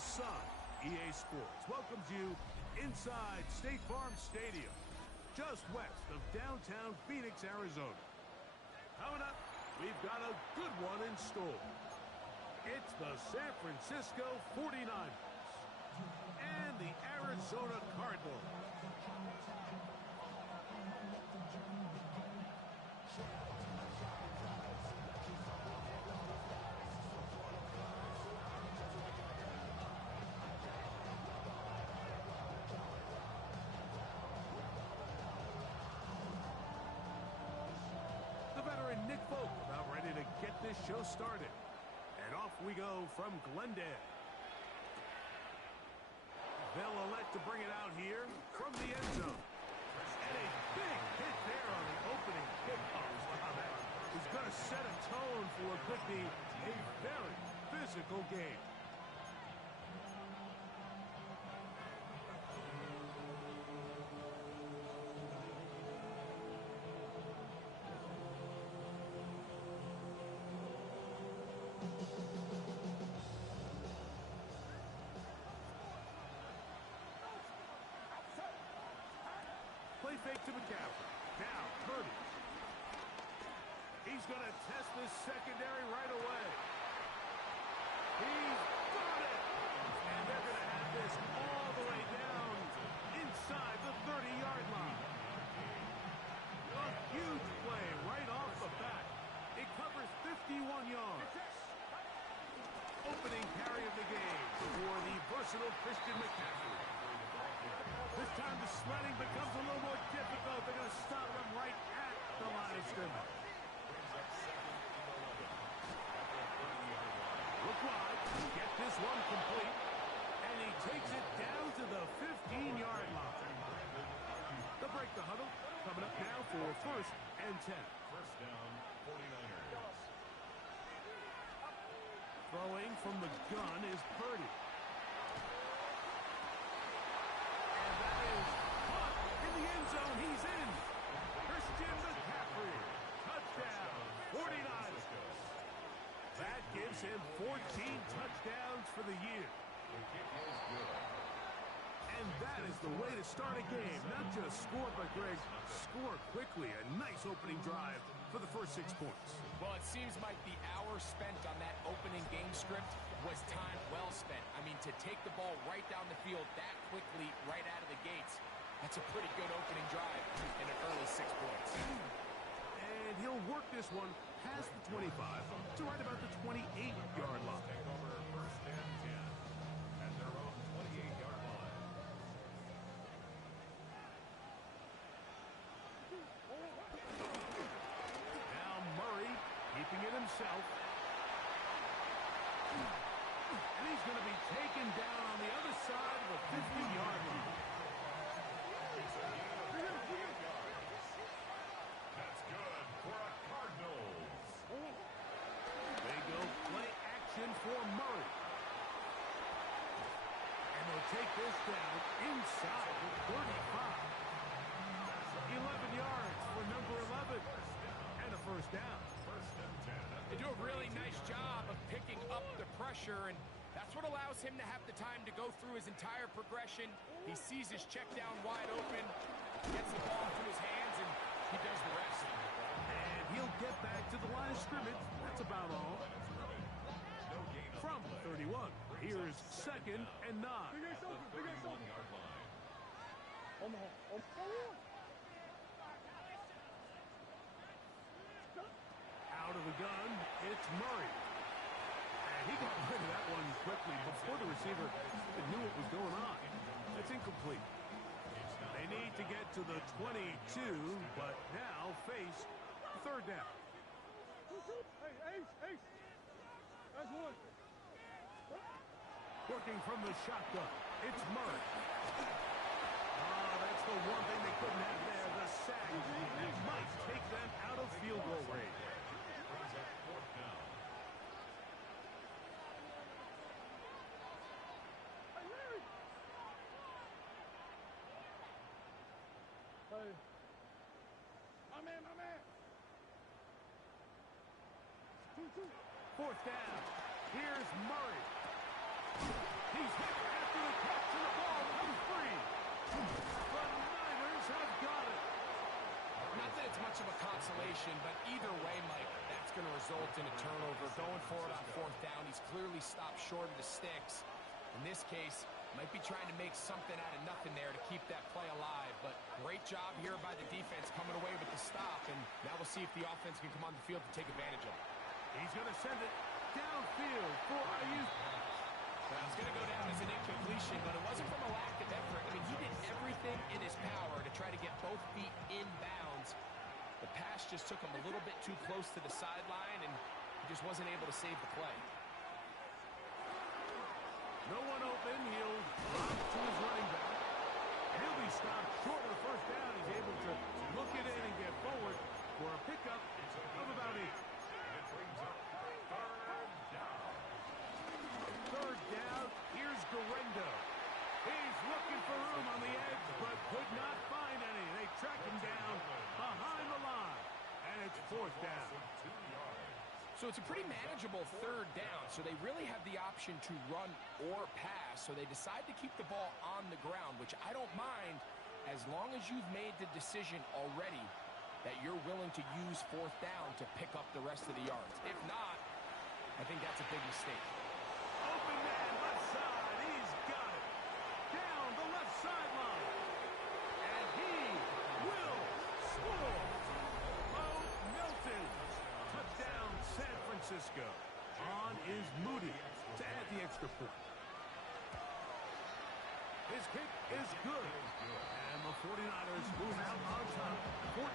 The Sun, EA Sports, welcomes you inside State Farm Stadium, just west of downtown Phoenix, Arizona. Coming up, we've got a good one in store. It's the San Francisco 49ers and the Arizona Cardinals. The veteran Nick Folk about ready to get this show started. And off we go from Glendale. They'll elect to bring it out here from the end zone. And a big hit there on the opening kickoff. Wow, that is going to set a tone for what could be a very physical game. Play fake to McCaffrey. Now, Purdy. He's going to test this secondary right away. He's got it! And they're going to have this all the way down inside the 30-yard line. A huge play right off the bat. It covers 51 yards. Opening carry of the game for the versatile Christian McCaffrey. This time the sledding becomes a little more difficult. They're going to stop him right at the line of scrimmage. Look wide. Get this one complete. And he takes it down to the 15-yard line. They'll break the huddle. Coming up now for 1st and 10. First down, 49ers. Throwing from the gun is Purdy. Zone, he's in. Christian McCaffrey. Touchdown. 49ers. That gives him 14 touchdowns for the year. And that is the way to start a game. Not just score, but, Greg, score quickly. A nice opening drive for the first 6 points. Well, it seems like the hour spent on that opening game script was time well spent. I mean, to take the ball right down the field that quickly right out of the gates, that's a pretty good opening drive in an early 6 points. And he'll work this one past the 25 to right about the 28-yard line. Take over 1st and 10 at their own 28-yard line. Now Murray keeping it himself. And he's going to be taken down on the other side of the 50-yard line. That's good for a Cardinals. They go play action for Murray. And they'll take this down inside the 35. 11 yards for number 11. And a first down. 1st and 10. They do a really nice job of picking up the pressure, and that's what allows him to have the time to go through his entire progression. He sees his check down wide open, gets the ball into his hands, and he does the rest. And he'll get back to the line of scrimmage. That's about all. From 31, here's 2nd and 9. At the 31-yard line. Out of the gun, it's Murray. And he got rid of that one quickly before the receiver even knew what was going on. That's incomplete. They need to get to the 22, but now face 3rd down. Hey, Ace. That's one. Working from the shotgun, it's Murray. Oh, that's the one thing they couldn't have there, the sack. It might take them out of field goal range. Brings up 4th down. Hey. My man. 4th down. Here's Murray. He's hit after the catch, and the ball comes free. The Niners have got it. Not that it's much of a consolation, but either way, Mike, that's going to result in a turnover. Going for it on fourth down, he's clearly stopped short of the sticks. In this case, might be trying to make something out of nothing there to keep that play alive. But great job here by the defense coming away with the stop. And now we'll see if the offense can come on the field to take advantage of it. He's going to send it downfield for Ayuk. Well, it's going to go down as an incompletion, but it wasn't from a lack of effort. I mean, he did everything in his power to try to get both feet in bounds. The pass just took him a little bit too close to the sideline, and he just wasn't able to save the play. No one open. He'll drop to his running back. He'll be stopped short of the first down. He's able to look it in and get forward for a pickup of about 8. Third down. Here's Guerrero. He's looking for room on the edge, but could not find any. They track him down behind the line, and it's fourth down. So it's a pretty manageable third down, so they really have the option to run or pass, so they decide to keep the ball on the ground, which I don't mind as long as you've made the decision already that you're willing to use fourth down to pick up the rest of the yards. If not, I think that's a big mistake. Open man, left side. He's got it. Down the left sideline. And he will score. Mo Milton. Touchdown, San Francisco. On is Moody to add the extra point. His kick is good. And the 49ers move out on top, 14-0.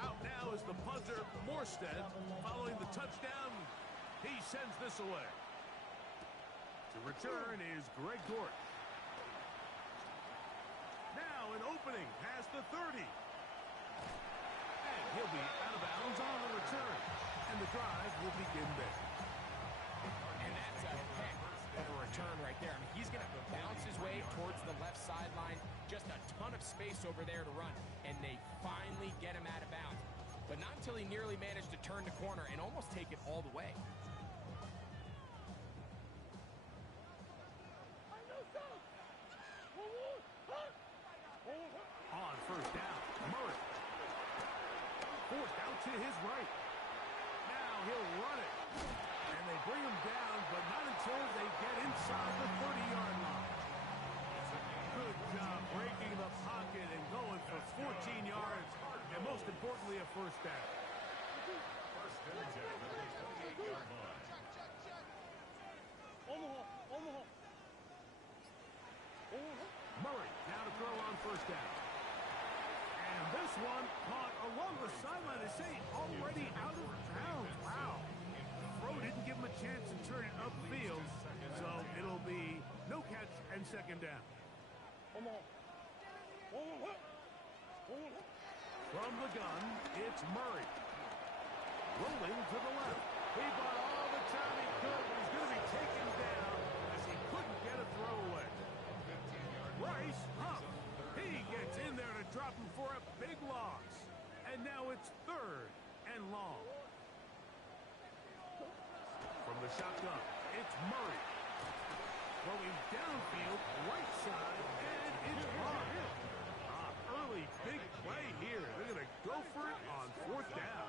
Out now is the punter, Morstead. Following the touchdown, he sends this away. To return is Greg Gort. Now an opening past the 30. And he'll be out of bounds on the return. And the drive will begin there. And that's a heck of a return right there. I mean, he's going to bounce his way towards the left sideline. Just a ton of space over there to run. And they finally get him out of bounds. But not until he nearly managed to turn the corner and almost take it all the way. On first down, Murray. Forced out to his right. Now he'll run it. And they bring him down, but not until they get inside the 30-yard line. Good job breaking the pocket and going for 14 yards. And most importantly, a first down. First and 10 at the 28-yard line. Murray now to throw on first down. And this one caught along the sideline. They say already out of bounds. Wow. Throw didn't give him a chance to turn it upfield. So it'll be no catch and second down. From the gun, it's Murray. Rolling to the left. He bought all the time he could, but he's going to be taken down as he couldn't get a throw away. Rice up. He gets in there to drop him for a big loss. And now it's third and long. From the shotgun, it's Murray. Throwing downfield, right side, and it's blocked. Early big play here. They're going to go for it on fourth down.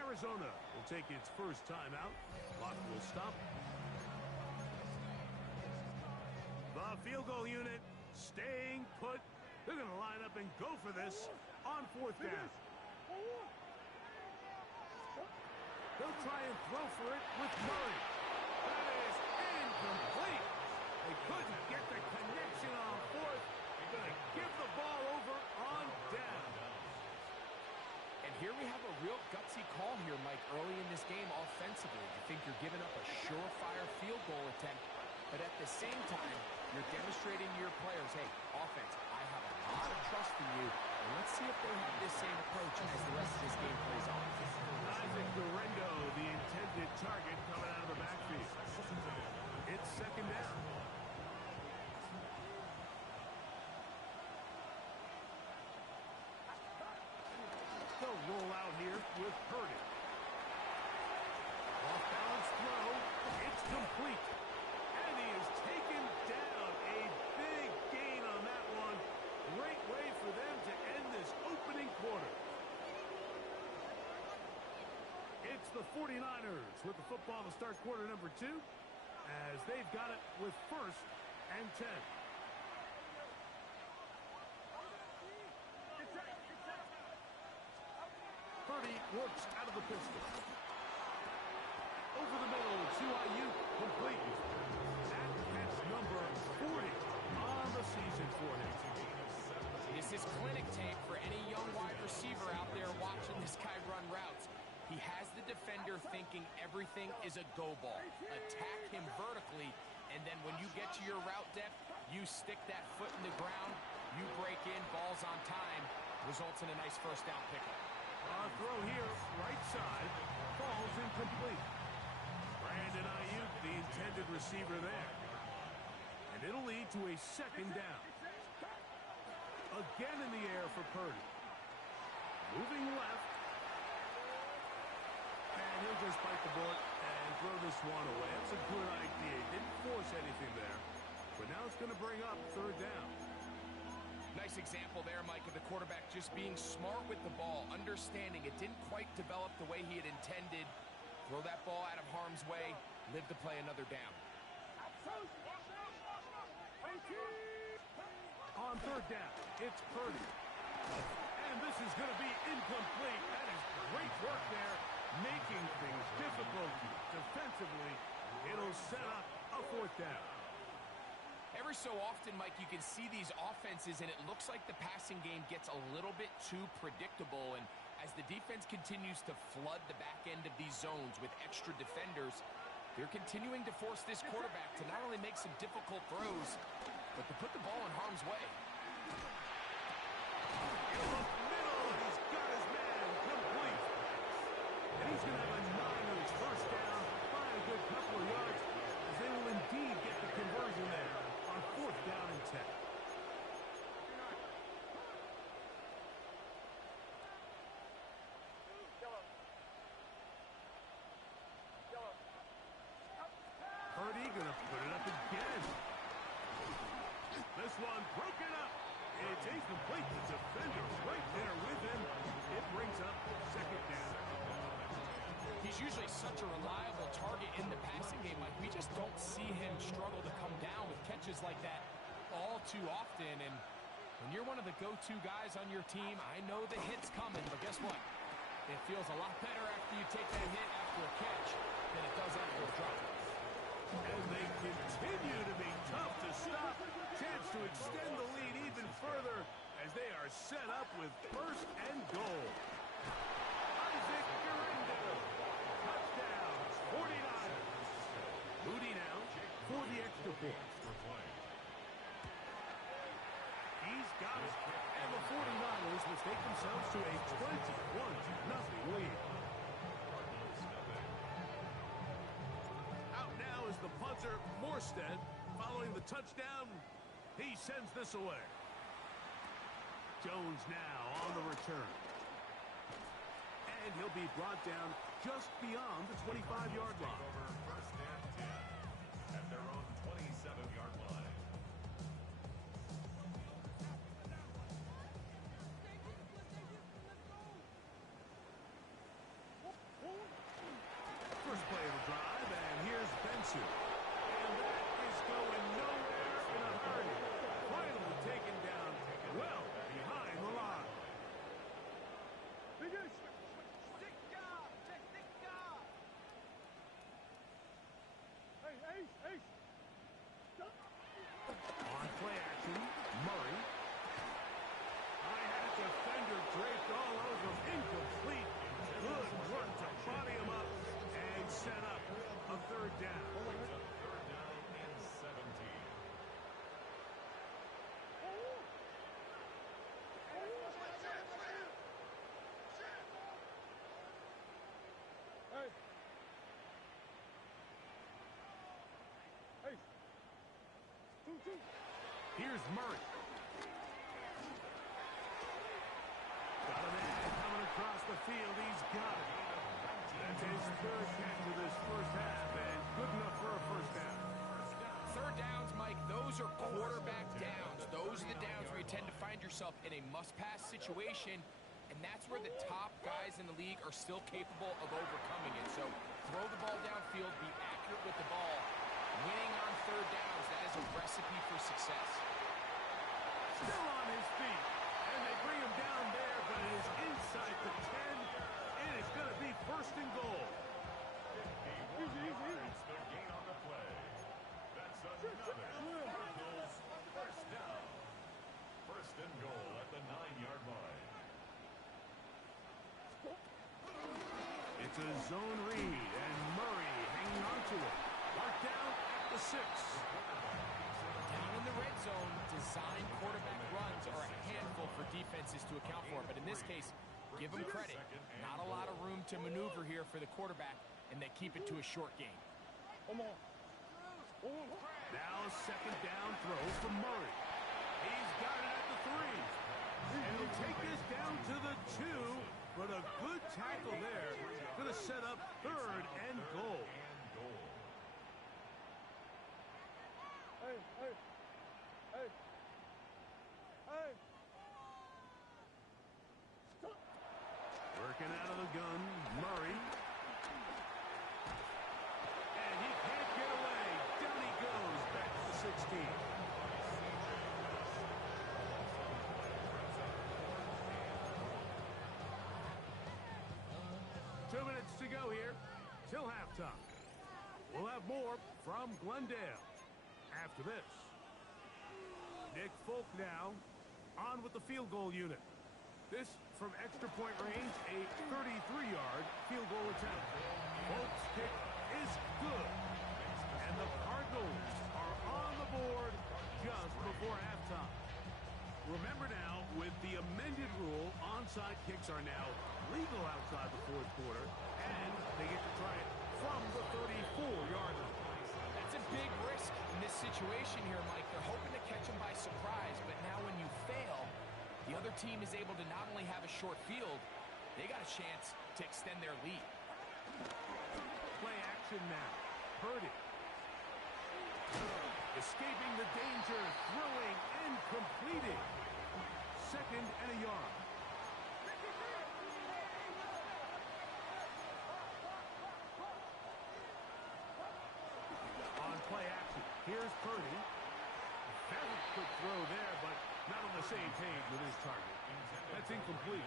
Arizona will take its first timeout. Clock will stop. The field goal unit staying put. They're going to line up and go for this on fourth down. They'll try and throw for it with Murray. That is incomplete. They couldn't get the connection on fourth. They're going to give the ball over on down. And here we have a real gutsy call here, Mike, early in this game offensively. I think you're giving up a surefire field goal attempt, but at the same time, you're demonstrating to your players, hey, offense, I have a lot of trust in you, and let's see if they have this same approach as the rest of this game plays on. Isaac Durendo, the intended target, coming out of the backfield. It's second down. They'll roll out here with Purdy. Off-balance throw. It's complete. And he is taken down. A big gain on that one. Great way for them to end this opening quarter. It's the 49ers with the football to start quarter number 2, as they've got it with 1st and 10. Purdy works out of the pistol. Over the middle to Ayuk, complete. That catch number 40 on the season for him. This is clinic tape for any young wide receiver out there watching this guy run routes. He has the defender thinking everything is a go ball. Attack him vertically, and then when you get to your route depth, you stick that foot in the ground, you break in, balls on time, results in a nice first down pickup. Throw here, right side, falls incomplete. Brandon Ayuk, the intended receiver there. And it'll lead to a second down. Again in the air for Purdy. Moving left. And he'll just bite the bullet and throw this one away. That's a good idea. He didn't force anything there. But now it's going to bring up third down. Nice example there, Mike, of the quarterback just being smart with the ball, understanding it didn't quite develop the way he had intended. Throw that ball out of harm's way, live to play another down. On third down, it's Purdy. And this is going to be incomplete. That is great work there, making things difficult defensively. It'll set up a fourth down. Every so often, Mike, you can see these offenses, and it looks like the passing game gets a little bit too predictable. And as the defense continues to flood the back end of these zones with extra defenders, they're continuing to force this quarterback to not only make some difficult throws, but to put the ball in harm's way. In the middle, and he's got his man complete. And he's going to have a Niners first down by a good couple of yards, as they will indeed get the conversion there on fourth down and 10. Purdy going to put it up again. This one broken up. It's incomplete. The defender right there with him. It brings up second down. He's usually such a reliable target in the passing game. Like, we just don't see him struggle to come down with catches like that all too often. And when you're one of the go-to guys on your team, I know the hit's coming, but guess what? It feels a lot better after you take that hit after a catch than it does after a drop. And they continue to be tough to stop. Chance to extend the lead even further as they are set up with first and goal. Isaac Durendo. Touchdown, 49ers. Moody now for the extra point. He's got it. And the 49ers will take themselves to a 21-0 lead. Out now is the punter, Morstead. Following the touchdown, he sends this away. Jones now on the return. And he'll be brought down just beyond the 25-yard line. Over first and 10 at their own 27-yard line. First play of the drive, and here's Benson. And that is going nowhere in a hurry. Finally taken down well behind the line. Here's Murray. Got a man coming across the field. He's got it. That's his third catch of this first half, and good enough for a first down. Third downs, Mike, those are quarterback downs. Those are the downs where you tend to find yourself in a must-pass situation, and that's where the top guys in the league are still capable of overcoming it. So throw the ball downfield, be accurate with the ball. Winning on third downs, that is a recipe for success. Still on his feet, and they bring him down there, but it is inside the 10. It is going to be first and goal. That's the gain on the play. That's another Cardinals first down. First and goal at the 9-yard line. It's a zone read, and Murray hanging on to it. Marked down at the 6. Down in the red zone, design quarterback runs are a handful for defenses to account for. But in this case, give them credit. Not a lot of room to maneuver here for the quarterback, and they keep it to a short game. Now a second down throw from Murray. He's got it at the 3. And he'll take this down to the 2. But a good tackle there. Going to set up third and goal. Working out of the gun, Murray. And he can't get away. Down he goes, back to the 16. Two minutes to go here till halftime. We'll have more from Glendale after this. Nick Folk now on with the field goal unit. This from extra point range, a 33-yard field goal attempt. Folk's kick is good. And the Cardinals are on the board just before halftime. Remember now, with the amended rule, onside kicks are now legal outside the fourth quarter, and they get to try it from the 34-yard line. That's a big risk in this situation here, Mike. They're hoping to catch him by surprise, but now when you fail, the other team is able to not only have a short field, they got a chance to extend their lead. Play action now. Purdy. Escaping the danger, throwing and completing. Second and a yard. On play action, here's Purdy. Very quick throw there, but not on the same page with his target. That's incomplete.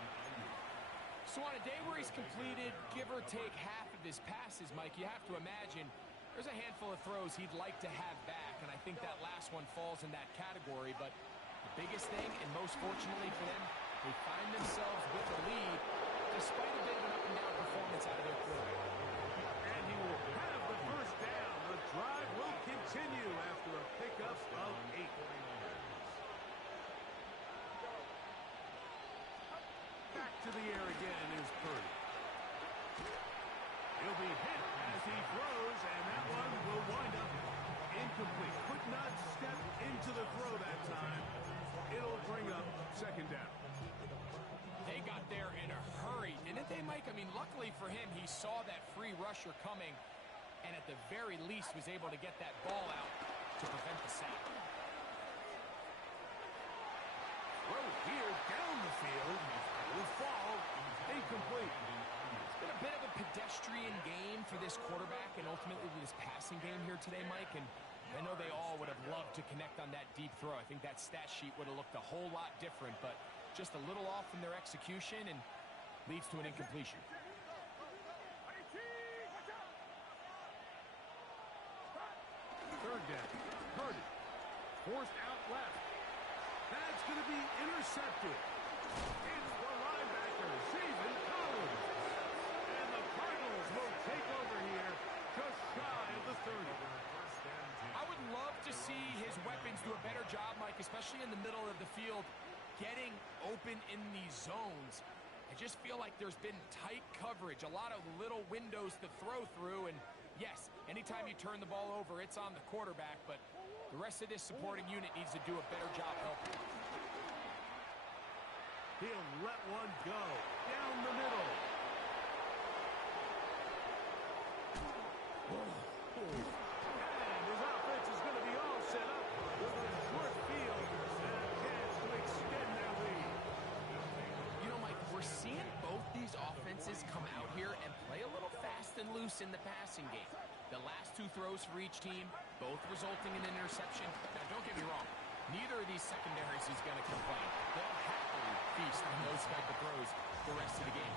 So on a day where he's completed, give or take half of his passes, Mike, you have to imagine there's a handful of throws he'd like to have back, and I think that last one falls in that category. But the biggest thing, and most fortunately for them, they find themselves with a lead despite a bit of an up-and-down performance out of their quarterback. And he will have the first down. The drive will continue after a pickup of 8. Back to the air again is Purdy. He'll be hit as he throws, and that one will wind up incomplete. Could not step into the throw that time. It'll bring up second down. They got there in a hurry, didn't they, Mike? I mean, luckily for him, he saw that free rusher coming, and at the very least was able to get that ball out to prevent the sack. Throw here down the field. Will fall incomplete. It's been a bit of a pedestrian game for this quarterback and ultimately this passing game here today, Mike. And I know they all would have loved to connect on that deep throw. I think that stat sheet would have looked a whole lot different, but just a little off in their execution and leads to an incompletion. Third down. Purdy. Forced out left. That's going to be intercepted. It's the linebacker, Stephen Collins. And the Cardinals will take over here just shy of the 30. I would love to see his weapons do a better job, Mike, especially in the middle of the field, getting open in these zones. I just feel like there's been tight coverage, a lot of little windows to throw through, and yes, anytime you turn the ball over, it's on the quarterback, but The rest of this supporting unit needs to do a better job helping. He'll let one go down the middle. And his offense is going to be all set up with a short field and a chance to extend their lead. You know, Mike, we're seeing both these offenses come out here and play a little fast and loose in the passing game. The last two throws for each team, both resulting in an interception. Now, don't get me wrong. Neither of these secondaries is going to complain. They'll happily feast on those type of throws the rest of the game.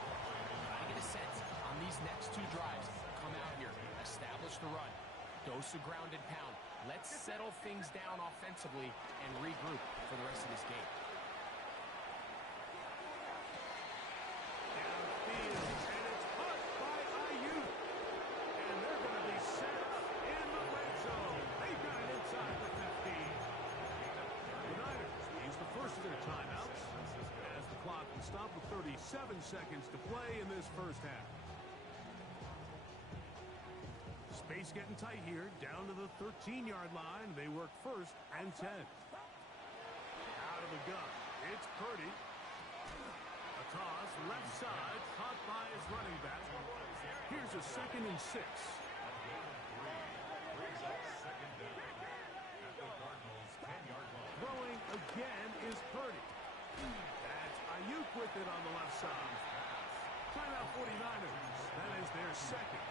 I get a sense on these next two drives, come out here, establish the run, dose of ground and pound. Let's settle things down offensively and regroup for the rest of this game. Downfield, and it's caught by Ayuk. And they're going to be set up in the red zone. They've got it inside the 15. The Niners use the first of their timeouts as the clock will stop with 37 seconds to play in this first half. Space getting tight here, down to the 13-yard line. They work first and 10. Out of the gun, it's Purdy. A toss, left side, caught by his running back. Here's a 2nd and 6. Throwing again is Purdy. That's Ayuk with it on the left side. Timeout 49ers. That is their second.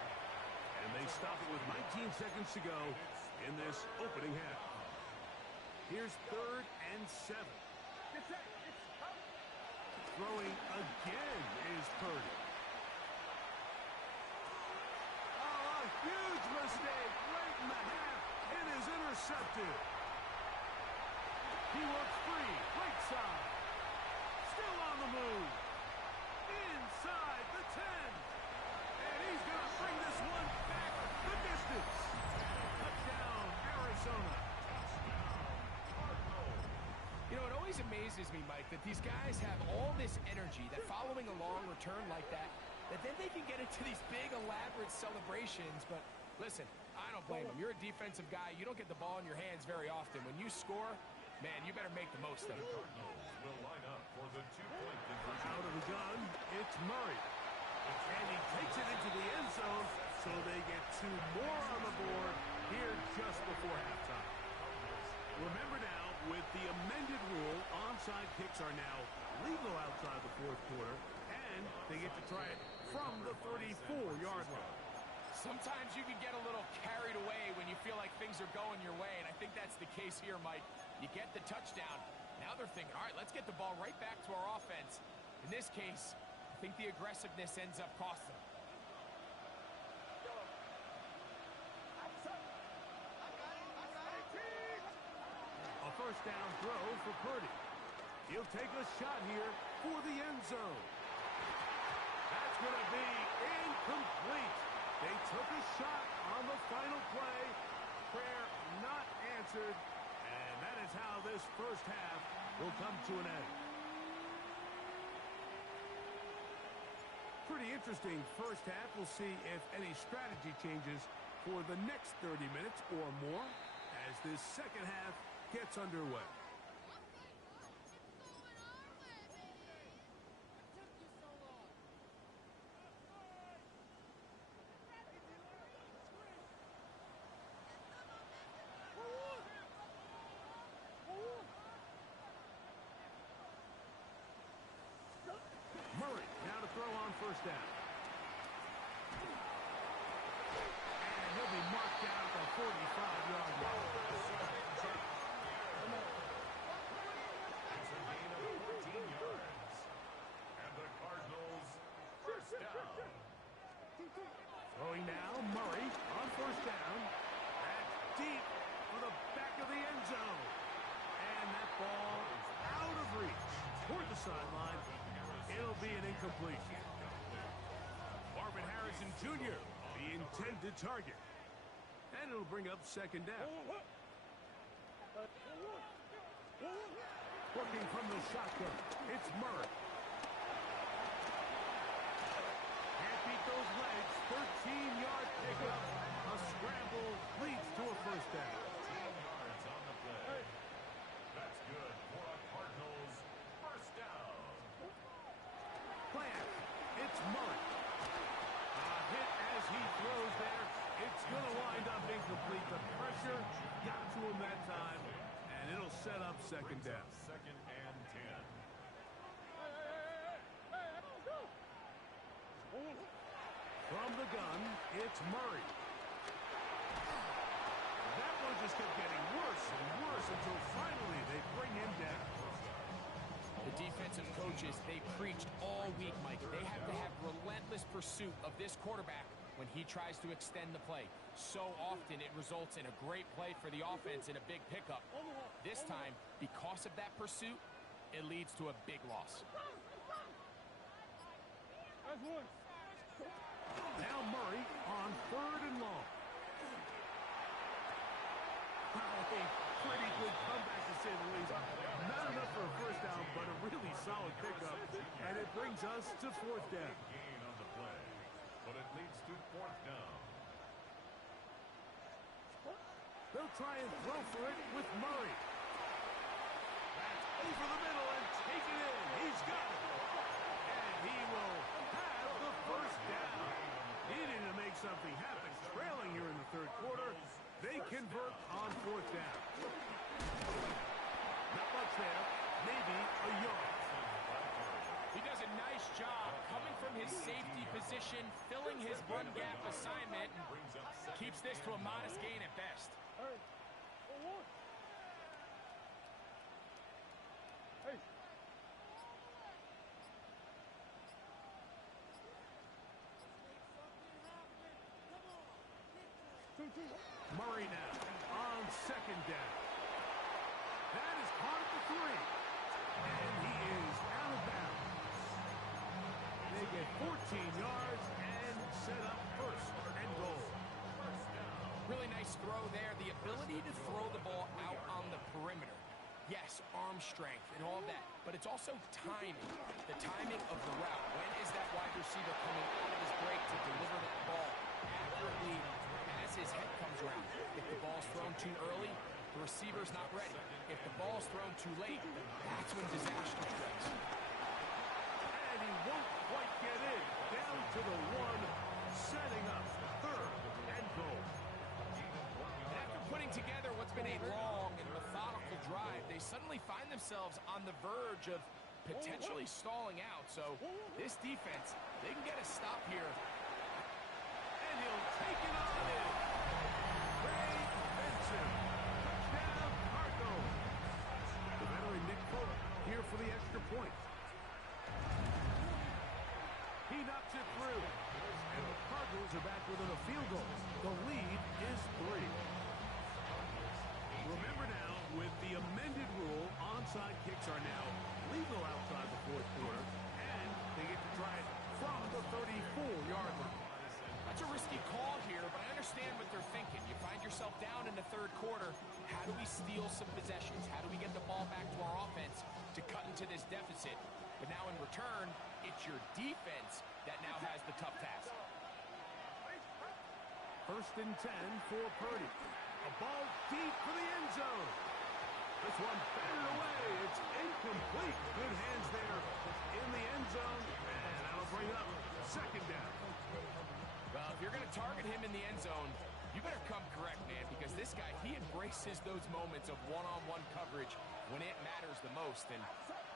And they stop it with 19 seconds to go in this opening half. Here's 3rd and 7. Throwing again is Purdy. Oh, a huge mistake late in the half. It is intercepted. He works free, right side. Still on the move. Inside the 10. And he's going to bring this one back the distance. Touchdown, Arizona. You know, it always amazes me, Mike, that these guys have all this energy, that following a long return like that then they can get into these big, elaborate celebrations. But listen, I don't blame them. You're a defensive guy. You don't get the ball in your hands very often. When you score, man, you better make the most of it. Cardinals will line up for the two-point conversion. Out of the gun, it's Murray. And he takes it into the end zone, so they get 2 more on the board here just before halftime. Remember now, with the amended rule, onside kicks are now legal outside the fourth quarter, and they get to try it from the 34-yard line. Sometimes you can get a little carried away when you feel like things are going your way, and I think that's the case here, Mike. You get the touchdown. Now they're thinking, all right, let's get the ball right back to our offense. In this case, I think the aggressiveness ends up costing them. A first down throw for Purdy. He'll take a shot here for the end zone. That's going to be incomplete. They took a shot on the final play. Prayer not answered. And that is how this first half will come to an end. Pretty interesting first half. We'll see if any strategy changes for the next 30 minutes or more as this second half gets underway. Murray now to throw on first down. And he'll be marked down at the 45-yard line. It's a gain of 14 yards. And the Cardinals first down. Throwing now, Murray on first down. That's deep for the back of the end zone. And that ball out of reach toward the sideline. It'll be an incompletion. Marvin Harrison Jr., the intended target. And it'll bring up second down. Working from the shotgun, it's Murray. Can't beat those legs. 13-yard pickup. A scramble leads to a first down. 10 yards on Murray. Hit as he throws there. It's going to wind up incomplete. The pressure got to him that time, and it'll set up second down. Second and 10. From the gun, it's Murray. That one just kept getting worse and worse until finally they bring him down. The defensive coaches, they preached all week, Mike. They have to have relentless pursuit of this quarterback when he tries to extend the play. So often it results in a great play for the offense and a big pickup. This time, because of that pursuit, it leads to a big loss. That's one. Now Murray on 3rd and long. A pretty good comeback to say the least. Not enough for a first down, but a really solid pickup. And it brings us to 4th down. Gain on the play, but it leads to 4th down. They'll try and throw for it with Murray. That's over the middle and taken in. He's got it. And he will have the first down. Needing to make something happen. Trailing here in the 3rd quarter. They convert on 4th down. Not much there. Maybe a yard. He does a nice job coming from his safety position, filling his run gap assignment, and keeps this to a modest gain at best. Hey. Hey. Murray now on 2nd down. That is caught at the 3. And he is out of bounds. They get 14 yards and set up 1st and goal. Really nice throw there. The ability to throw the ball out on the perimeter. Yes, arm strength and all that, but it's also timing. The timing of the route. When is that wide receiver coming out of his break to deliver that ball accurately as his head comes around? If the ball's thrown too early, the receiver's not ready. If the ball's thrown too late, that's when disaster strikes. And he won't quite get in. Down to the 1, setting up 3rd and goal. And after putting together what's been a long and methodical drive, they suddenly find themselves on the verge of potentially stalling out. So this defense, they can get a stop here. And he'll take it on in. Ray Benson. Touchdown, Cardinals. The veteran Nick Fuller here for the extra point. He knocks it through. And the Cardinals are back within a field goal. The lead is 3. Remember now, with the amended rule, onside kicks are now legal outside the 4th quarter, and they get to try it from the 34-yard line. That's a risky call here, but I understand what they're thinking. You find yourself down in the 3rd quarter. How do we steal some possessions? How do we get the ball back to our offense to cut into this deficit? But now in return, it's your defense that now has the tough task. 1st and 10 for Purdy. A ball deep for the end zone. This one batted away. It's incomplete. Good hands there in the end zone. And that'll bring up 2nd down. Well, if you're going to target him in the end zone, you better come correct, man, because this guy, he embraces those moments of one-on-one coverage when it matters the most, and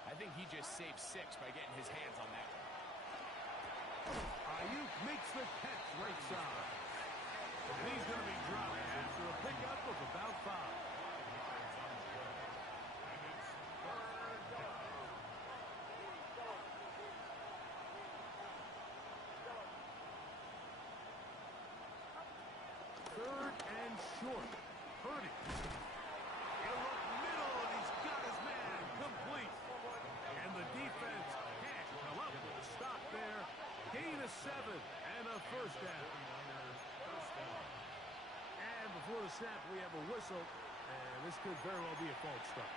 I think he just saved 6 by getting his hands on that one. Ayuk makes the catch right side. And he's going to be dropped after a pickup of about 5. Third and short. Purdy. He'll look middle, and he's got his man complete. And the defense can't come up with a stop there. Gain of 7 and a 1st down. And before the snap, we have a whistle, and this could very well be a false start.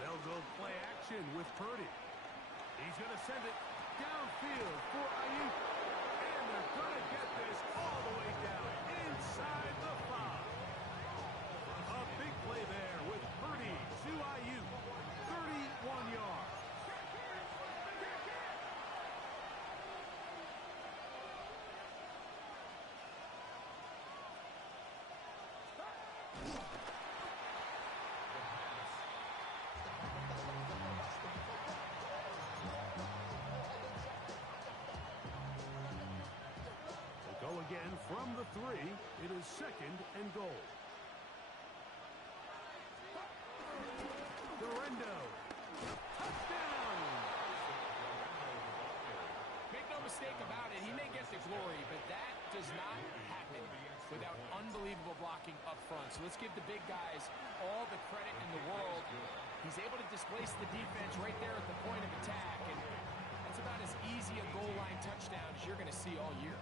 They'll go play action with Purdy. He's going to send it downfield for Ayuk. And they're going to get this all the way down inside the 5. again from the 3. It is 2nd and goal. Durendo. Touchdown! Make no mistake about it, he may get the glory, but that does not happen without unbelievable blocking up front. So let's give the big guys all the credit in the world. He's able to displace the defense right there at the point of attack, and that's about as easy a goal line touchdown as you're going to see all year.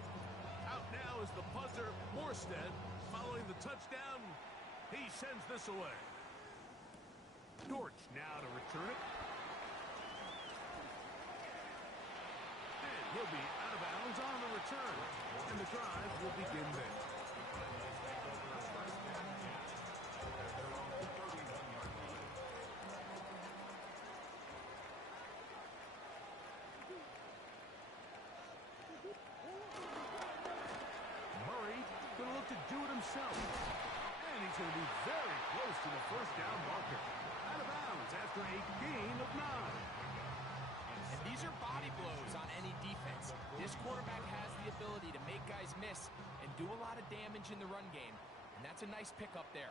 Out now is the punter, Morstead. Following the touchdown, he sends this away. Dortch now to return it. And he'll be out of bounds on the return. And the drive will begin there. Murray going to look to do it himself. And he's going to be very close to the first down marker. Out of bounds after a gain of 9. And these are body blows on any defense. This quarterback has the ability to make guys miss and do a lot of damage in the run game. And that's a nice pickup there.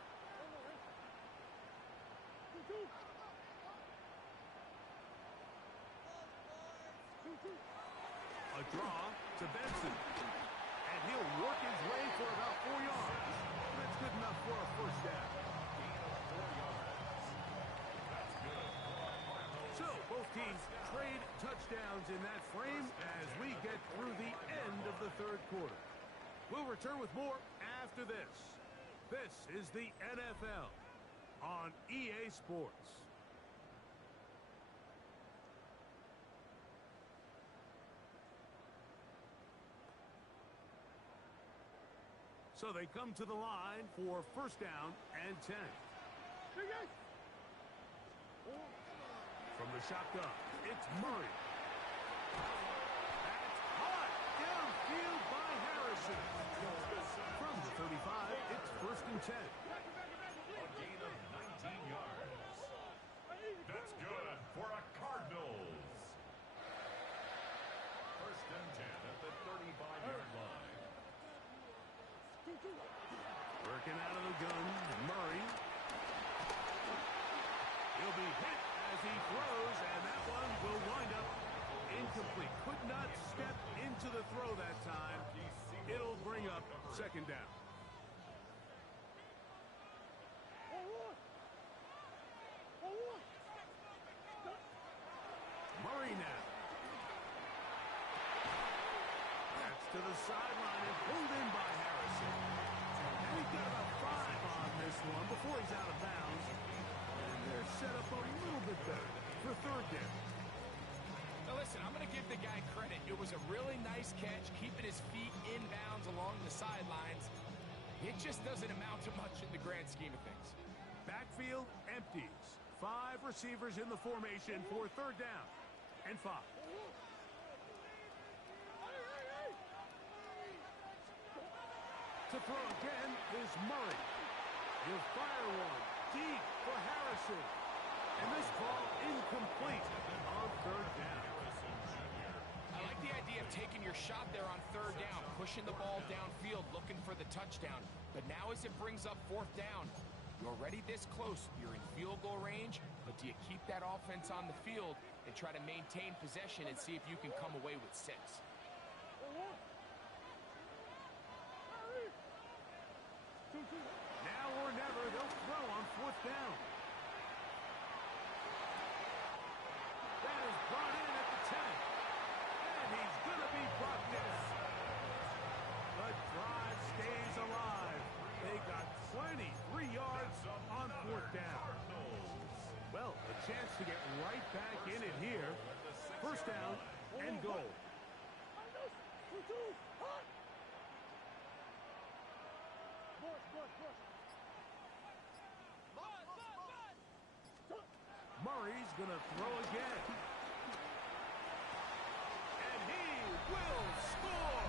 A draw to Benson. And he'll work his way for about 4 yards. That's good enough for a first down. So both teams trade touchdowns in that frame as we get through the end of the 3rd quarter. We'll return with more after this. This is the NFL on EA Sports. So they come to the line for first down and 10. From the shotgun, it's Murray. That's hot downfield by Harrison. From the 35, it's first and 10. A gain of 19 yards. That's good for a Cardinals. First and 10 at the 35-yard line. Working out of the gun, Murray. He'll be hit as he throws, and that one will wind up incomplete. Could not step into the throw that time. It'll bring up second down. Murray now. That's to the sideline and pulled in by Harrison. And he's got about 5 on this one before he's out of bounds. And they're set up a little bit better for third down. Now listen, I'm going to give the guy credit. It was a really nice catch, keeping his feet in bounds along the sidelines. It just doesn't amount to much in the grand scheme of things. Backfield empties. 5 receivers in the formation for third down and 5. To throw again is Murray. He'll fire one deep for Harrison. And this ball incomplete on third down. I like the idea of taking your shot there on third down, pushing the ball downfield, looking for the touchdown. But now as it brings up fourth down, you're already this close. You're in field goal range, but do you keep that offense on the field and try to maintain possession and see if you can come away with 6? Now or never, they'll throw on fourth down. That is brought in at the 10. And he's going to be brought down. The drive stays alive. They got plenty, 3 yards on fourth down. Well, a chance to get right back in it here. First down and goal. Murray's going to throw again. And he will score.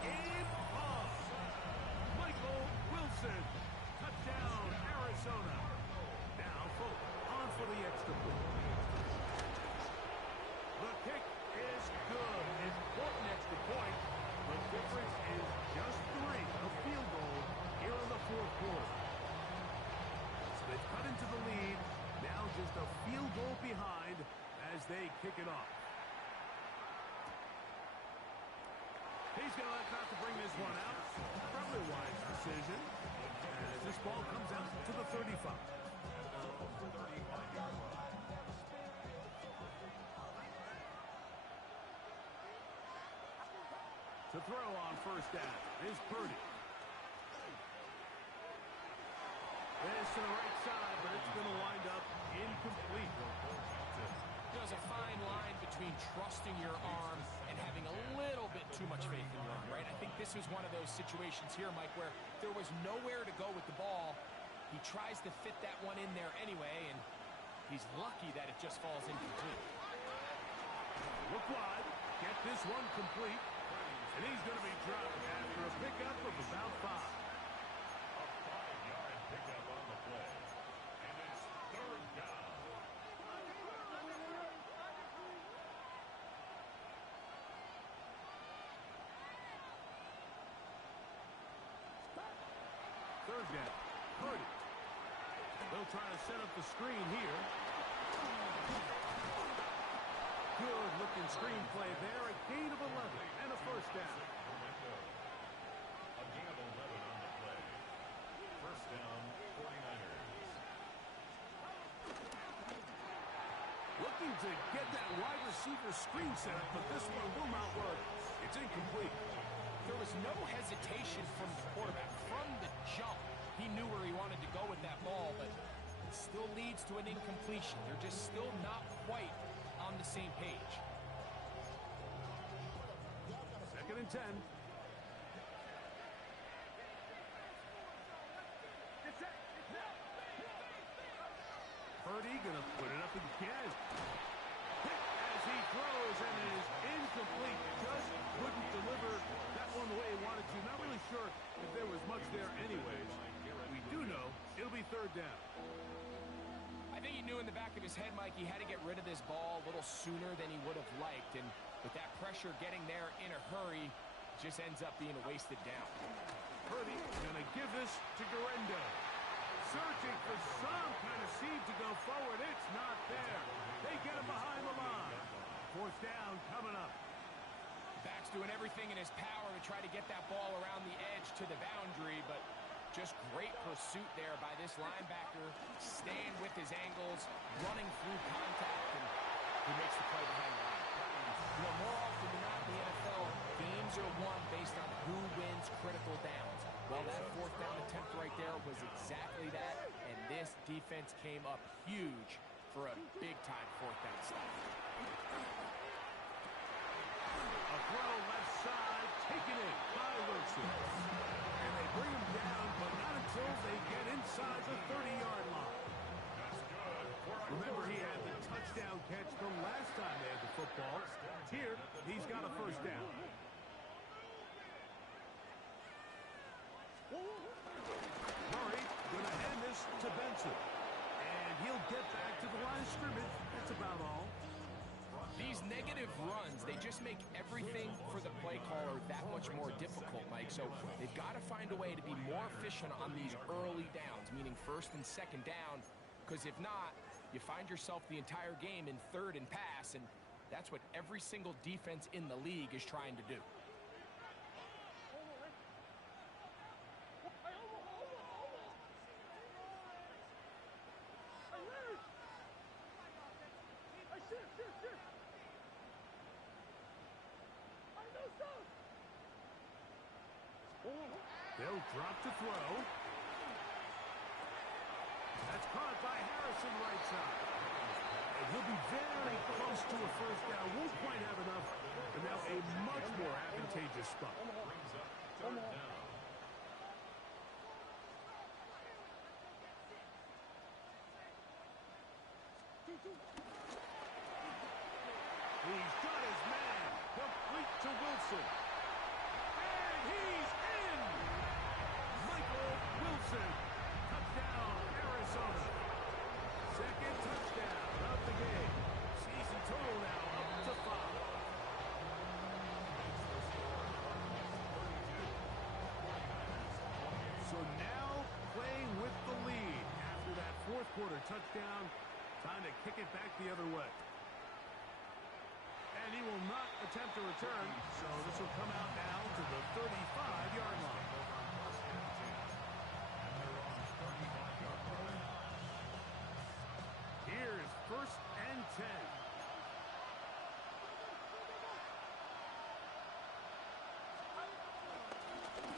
Game on. Michael Wilson. Touchdown, Arizona. Now, Folk on for the extra point. The kick is good. Important extra point. The difference is just He's going to elect not to bring this one out. Probably a wise decision. As this ball comes out to the 35. To throw on first down is Purdy. This to the right side, but it's going to wind up incomplete. There's a fine line between trusting your arm and having a little bit too much faith in your arm, right? I think this was one of those situations here, Mike, where there was nowhere to go with the ball. He tries to fit that one in there anyway, and he's lucky that it just falls incomplete. Look wide, get this one complete, and he's going to be dropped after a pickup of about 5. A 5-yard pickup on the play. And it's third down. Third down, Purdy. They'll try to set up the screen here. Good-looking screen play there. A gain of 11 and a first down. A gain of 11 on the play. First down, 49ers. Looking to get that wide receiver screen set up, but this one will not work. It's incomplete. There was no hesitation from the quarterback. From the jump, he knew where he wanted to go with that ball, but it still leads to an incompletion. They're just still not quite on the same page. Second and 10. Purdy gonna put it up again. Hit as he throws and it is incomplete. Just couldn't deliver that one the way he wanted to. Not really sure if there was much there anyways. We do know it'll be third down. I think he knew in the back of his head, Mike, he had to get rid of this ball a little sooner than he would have liked. And with that pressure getting there in a hurry, it just ends up being a wasted down. Purdy gonna give this to Garendo. Searching for some kind of seed to go forward. It's not there. They get him behind the line. Fourth down coming up. Back's doing everything in his power to try to get that ball around the edge to the boundary, but just great pursuit there by this linebacker, staying with his angles, running through contact, and he makes the play behind the line. You know, more often than not in the NFL, games are won based on who wins critical downs. Well, that fourth down attempt right there was exactly that, and this defense came up huge for a big-time fourth down stop. A throw left side, taken in by Wilson. And they bring him down, but not until they get inside the 30-yard line. Remember, he had the touchdown catch the last time they had the football. Here, he's got a first down. Murray going to hand this to Benson. And he'll get back to the line of scrimmage. That's about all. These negative runs, they just make everything for the play caller that much more difficult, Mike. So they've got to find a way to be more efficient on these early downs, meaning first and second down, because if not, you find yourself the entire game in third and pass, and that's what every single defense in the league is trying to do. They'll drop to throw. That's caught by Harrison right side. And he'll be very close to a first down. Won't quite have enough, but now a much more advantageous spot. Brings up third down. He's got his man. Complete to Wilson. And he's in. Michael Wilson. Touchdown, Arizona. Second touchdown of the game. Season total now up to 5. So now playing with the lead after that fourth quarter touchdown. Time to kick it back the other way. And He will not attempt a return, so this will come out now to the 35-yard line. Here is 1st and 10.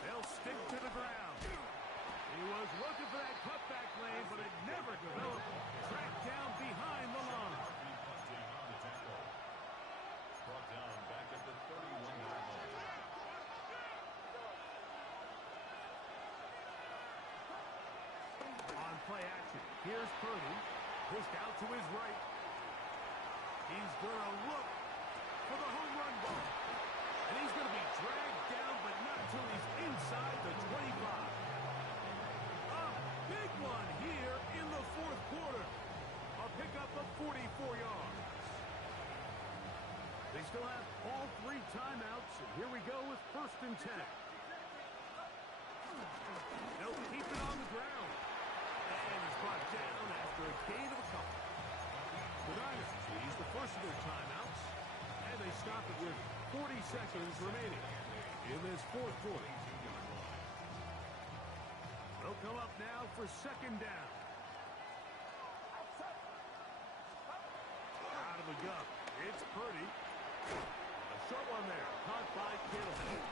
They'll stick to the ground. He was looking for that cutback lane, but it never developed. Tracked down behind the line. Brought down back at the 31-yard line. On play action, here's Purdy. Pushed out to his right. He's going to look for the home run ball. And he's going to be dragged down, but not until he's inside the 25. A big one here in the 4th quarter. A pickup of 44 yards. They still have all 3 timeouts, and here we go with 1st and 10. They'll keep it on the ground. And he's brought down after a gain of a couple. The Niners use the first of their timeouts, and they stop it with 40 seconds remaining in this 4th quarter. They'll come up now for 2nd down. Out of the gun. It's Purdy. A short one there. Caught by Kittle. And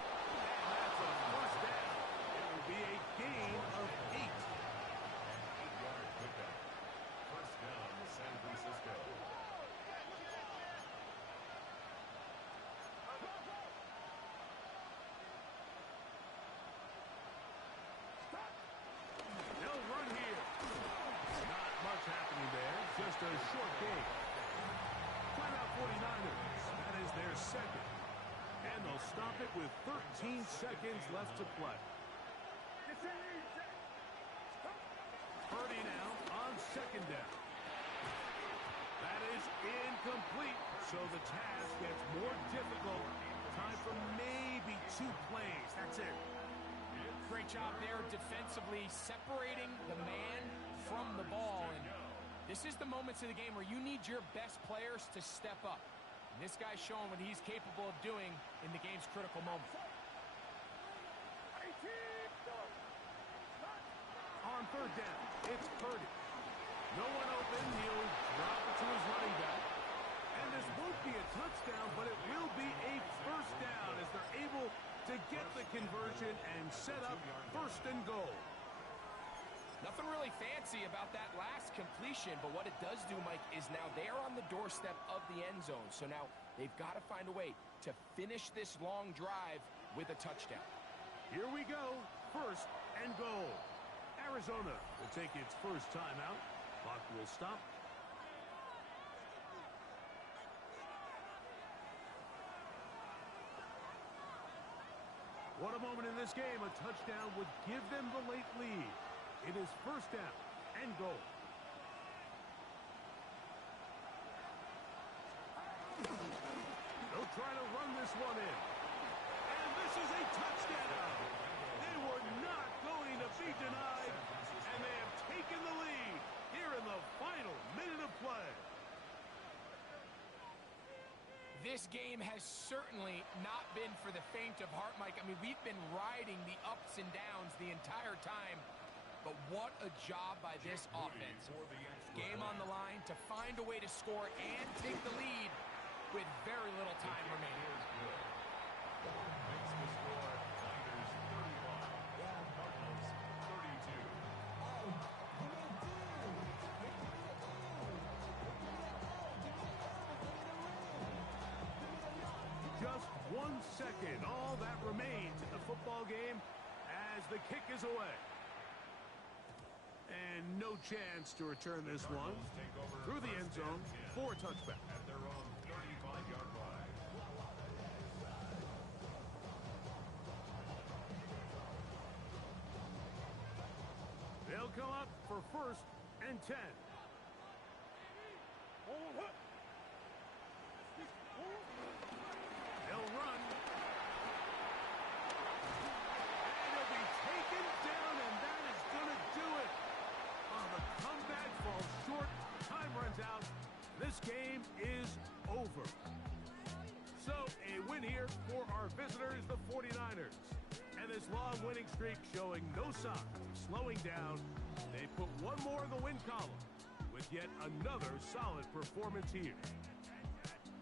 that's a 1st down. It will be a gain of 8. 8-yard pickup. 1st down, San Francisco. They'll run here. Not much happening there. Just a short gain. Timeout 49ers. That is their 2nd. And they'll stop it with 13 seconds left to play. Purdy now on 2nd down. That is incomplete. So the task gets more difficult. Time for maybe 2 plays. That's it. Great job there defensively, separating the man from the ball. And this is the moments of the game where you need your best players to step up. And this guy's showing what he's capable of doing in the game's critical moment. On 3rd down, it's Purdy. No one open. He'll drop it to his running back. And this won't be a touchdown, but it will be a 1st down as they're able to get the conversion and set up 1st and goal. Nothing really fancy about that last completion, but what it does do, Mike, is now they're on the doorstep of the end zone. So now they've got to find a way to finish this long drive with a touchdown. Here we go. 1st and goal. Arizona will take its first timeout. Clock will stop. What a moment in this game. A touchdown would give them the late lead. It is 1st down and goal. They'll try to run this one in. And this is a touchdown. They were not going to be denied. And they have taken the lead here in the final minute of play. This game has certainly not been for the faint of heart, Mike. I mean, we've been riding the ups and downs the entire time. But what a job by this offense. Game on the line to find a way to score and take the lead with very little time remaining. Makes the score Niners 31, Cardinals 32. Just 1 second. All that remains in the football game as the kick is away. And no chance to return this one through the end zone for a touchback. At their own 35-yard line. They'll come up for 1st and 10. They'll run. And he'll be taken down, and that is going to do it. The comeback falls short. Time runs out. This game is over. here for our visitors, the 49ers. And this long winning streak showing no signs of slowing down. They put one more in the win column with yet another solid performance here.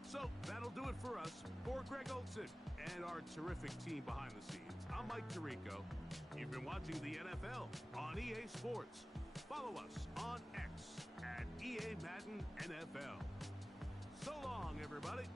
So that'll do it for us. For Greg Olson and our terrific team behind the scenes, I'm Mike Tirico. You've been watching the NFL on EA Sports. Follow us on X at EA Madden NFL. So long, everybody.